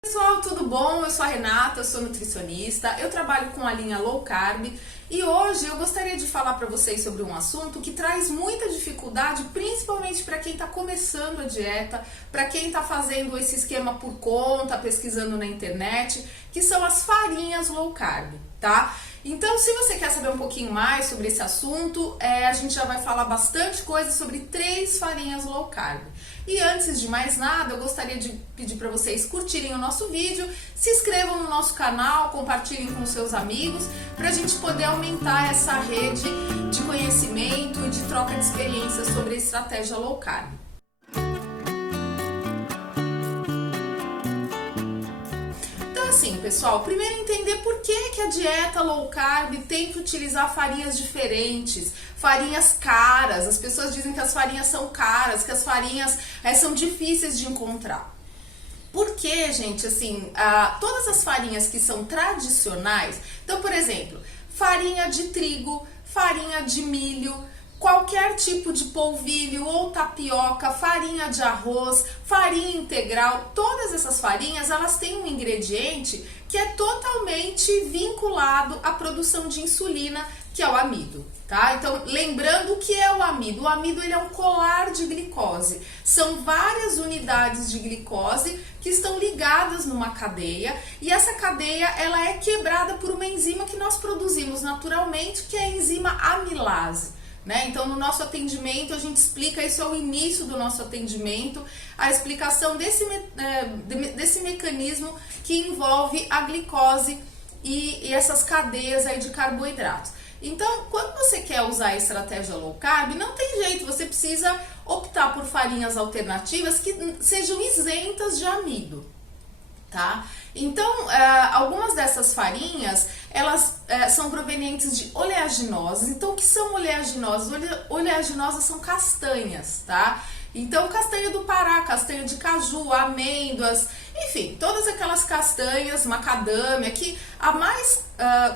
Pessoal, tudo bom? Eu sou a Renata, eu sou nutricionista, eu trabalho com a linha Low Carb e hoje eu gostaria de falar para vocês sobre um assunto que traz muita dificuldade, principalmente para quem está começando a dieta, para quem está fazendo esse esquema por conta, pesquisando na internet, que são as farinhas Low Carb, tá? Então, se você quer saber um pouquinho mais sobre esse assunto, a gente já vai falar bastante coisa sobre 3 farinhas Low Carb. E antes de mais nada, eu gostaria de pedir para vocês curtirem o nosso vídeo, se inscrevam no nosso canal, compartilhem com seus amigos, para a gente poder aumentar essa rede de conhecimento e de troca de experiências sobre a estratégia Low Carb. Assim, pessoal, primeiro entender por que a dieta low carb tem que utilizar farinhas diferentes, farinhas caras. As pessoas dizem que as farinhas são caras, que as farinhas são difíceis de encontrar. Porque, gente, assim, todas as farinhas que são tradicionais, então, por exemplo, farinha de trigo, farinha de milho, qualquer tipo de polvilho ou tapioca, farinha de arroz, farinha integral, todas essas farinhas, elas têm um ingrediente que é totalmente vinculado à produção de insulina, que é o amido, tá? Então, lembrando o que é o amido. O amido, ele é um colar de glicose. São várias unidades de glicose que estão ligadas numa cadeia, e essa cadeia, ela é quebrada por uma enzima que nós produzimos naturalmente, que é a enzima amilase. Então, no nosso atendimento, a gente explica, isso é o início do nosso atendimento, a explicação desse mecanismo que envolve a glicose e essas cadeias aí de carboidratos. Então, quando você quer usar a estratégia low carb, não tem jeito, você precisa optar por farinhas alternativas que sejam isentas de amido, tá? Então, algumas dessas farinhas, elas são provenientes de oleaginosas. Então, o que são oleaginosas? Oleaginosas são castanhas, tá? Então, castanha do Pará, castanha de caju, amêndoas, enfim, todas aquelas castanhas, macadâmia, que a mais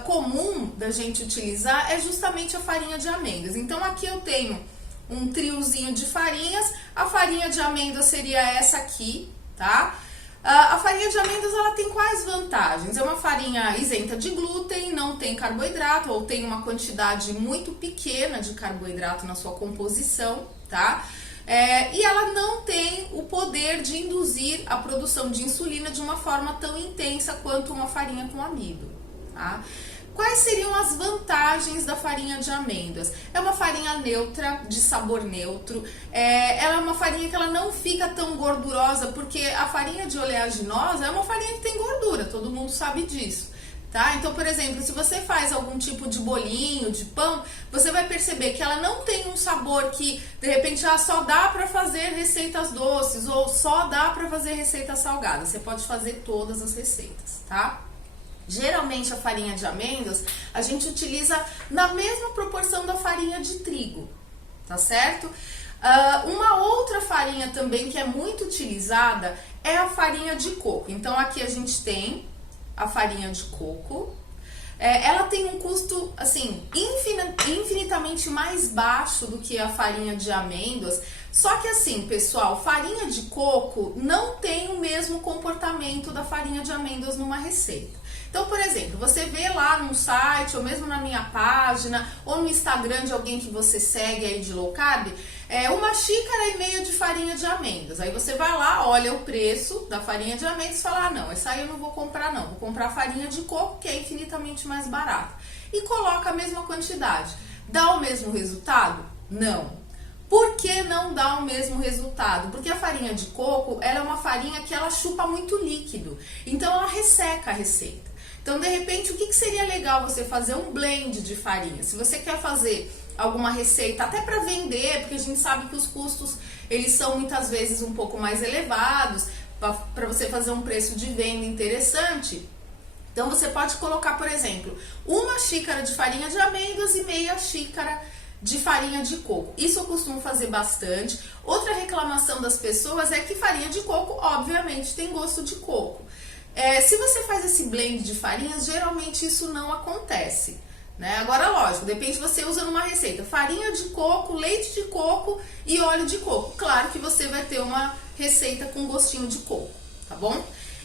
comum da gente utilizar é justamente a farinha de amêndoas. Então, aqui eu tenho um triozinho de farinhas, a farinha de amêndoas seria essa aqui, tá? A farinha de amêndoas, ela tem quais vantagens? É uma farinha isenta de glúten, não tem carboidrato, ou tem uma quantidade muito pequena de carboidrato na sua composição, tá? E ela não tem o poder de induzir a produção de insulina de uma forma tão intensa quanto uma farinha com amido, tá? Quais seriam as vantagens da farinha de amêndoas? É uma farinha neutra, de sabor neutro, ela é uma farinha que ela não fica tão gordurosa, porque a farinha de oleaginosa é uma farinha que tem gordura, todo mundo sabe disso, tá? Então, por exemplo, se você faz algum tipo de bolinho, de pão, você vai perceber que ela não tem um sabor que, de repente, só dá para fazer receitas doces, ou só dá para fazer receitas salgadas. Você pode fazer todas as receitas, tá? Geralmente a farinha de amêndoas a gente utiliza na mesma proporção da farinha de trigo, tá certo? Uma outra farinha também que é muito utilizada é a farinha de coco. Então aqui a gente tem a farinha de coco. Ela tem um custo, assim, infinitamente mais baixo do que a farinha de amêndoas. Só que assim, pessoal, farinha de coco não tem o mesmo comportamento da farinha de amêndoas numa receita. Então, por exemplo, você vê lá no site, ou mesmo na minha página, ou no Instagram de alguém que você segue aí de low carb, 1,5 xícaras de farinha de amêndoas. Aí você vai lá, olha o preço da farinha de amêndoas e fala, não, essa aí eu não vou comprar não, vou comprar farinha de coco, que é infinitamente mais barata. E coloca a mesma quantidade. Dá o mesmo resultado? Não. Por que não dá o mesmo resultado? Porque a farinha de coco, ela é uma farinha que ela chupa muito líquido, então ela resseca a receita. Então, de repente, o que seria legal você fazer um blend de farinha? Se você quer fazer alguma receita, até para vender, porque a gente sabe que os custos, eles são muitas vezes um pouco mais elevados, para você fazer um preço de venda interessante. Então, você pode colocar, por exemplo, 1 xícara de farinha de amêndoas e meia xícara de farinha de coco. Isso eu costumo fazer bastante. Outra reclamação das pessoas é que farinha de coco, obviamente, tem gosto de coco. Se você faz esse blend de farinhas, geralmente isso não acontece, né? Agora, lógico, depende se você usa numa receita farinha de coco, leite de coco e óleo de coco. Claro que você vai ter uma receita com gostinho de coco, tá bom?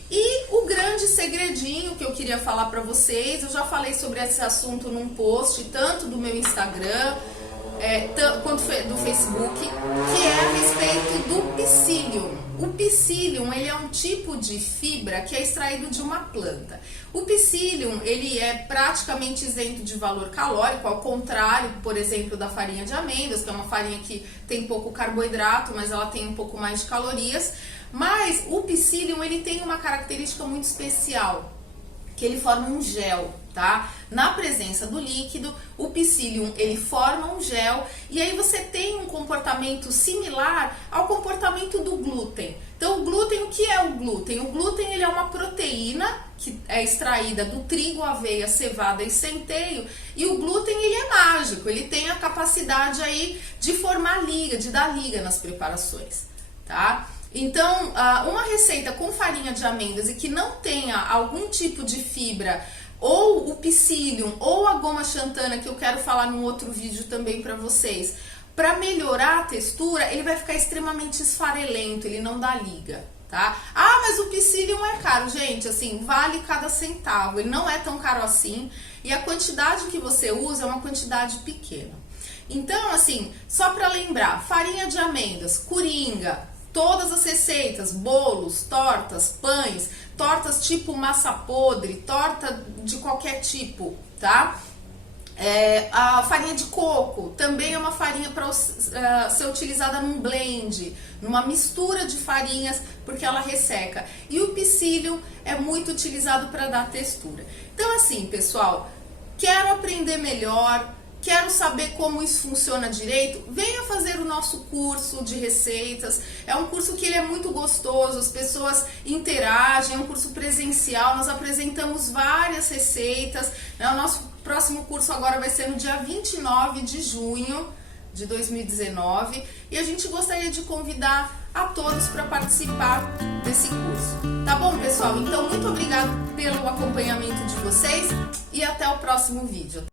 E o grande segredinho que eu queria falar para vocês, eu já falei sobre esse assunto num post, tanto do meu Instagram, quanto do Facebook, que é a respeito do psyllium. O psyllium, ele é um tipo de fibra que é extraído de uma planta. O psyllium, ele é praticamente isento de valor calórico, ao contrário, por exemplo, da farinha de amêndoas, que é uma farinha que tem pouco carboidrato, mas ela tem um pouco mais de calorias. Mas o psyllium, ele tem uma característica muito especial, que ele forma um gel, tá? Na presença do líquido, o psyllium, ele forma um gel e aí você tem um comportamento similar ao comportamento do glúten. Então, o glúten, o que é o glúten? O glúten, ele é uma proteína que é extraída do trigo, aveia, cevada e centeio, e o glúten, ele é mágico, ele tem a capacidade aí de formar liga, de dar liga nas preparações, tá? Então, uma receita com farinha de amêndoas e que não tenha algum tipo de fibra, ou o psyllium, ou a goma xantana, que eu quero falar num outro vídeo também para vocês, para melhorar a textura, ele vai ficar extremamente esfarelento, ele não dá liga, tá? Ah, mas o psyllium é caro, gente, assim, vale cada centavo, ele não é tão caro assim, e a quantidade que você usa é uma quantidade pequena. Então, assim, só para lembrar, farinha de amêndoas, coringa, todas as receitas, bolos, tortas, pães, tortas tipo massa podre, torta de qualquer tipo, tá? A farinha de coco também é uma farinha para ser utilizada num blend, numa mistura de farinhas, porque ela resseca. E o psyllium é muito utilizado para dar textura. Então, assim, pessoal, quero aprender melhor, quero saber como isso funciona direito, venha fazer o nosso curso de receitas. É um curso que ele é muito gostoso, as pessoas interagem, é um curso presencial, nós apresentamos várias receitas, né? O nosso próximo curso agora vai ser no dia 29 de junho de 2019 e a gente gostaria de convidar a todos para participar desse curso. Tá bom, pessoal? Então, muito obrigado pelo acompanhamento de vocês e até o próximo vídeo.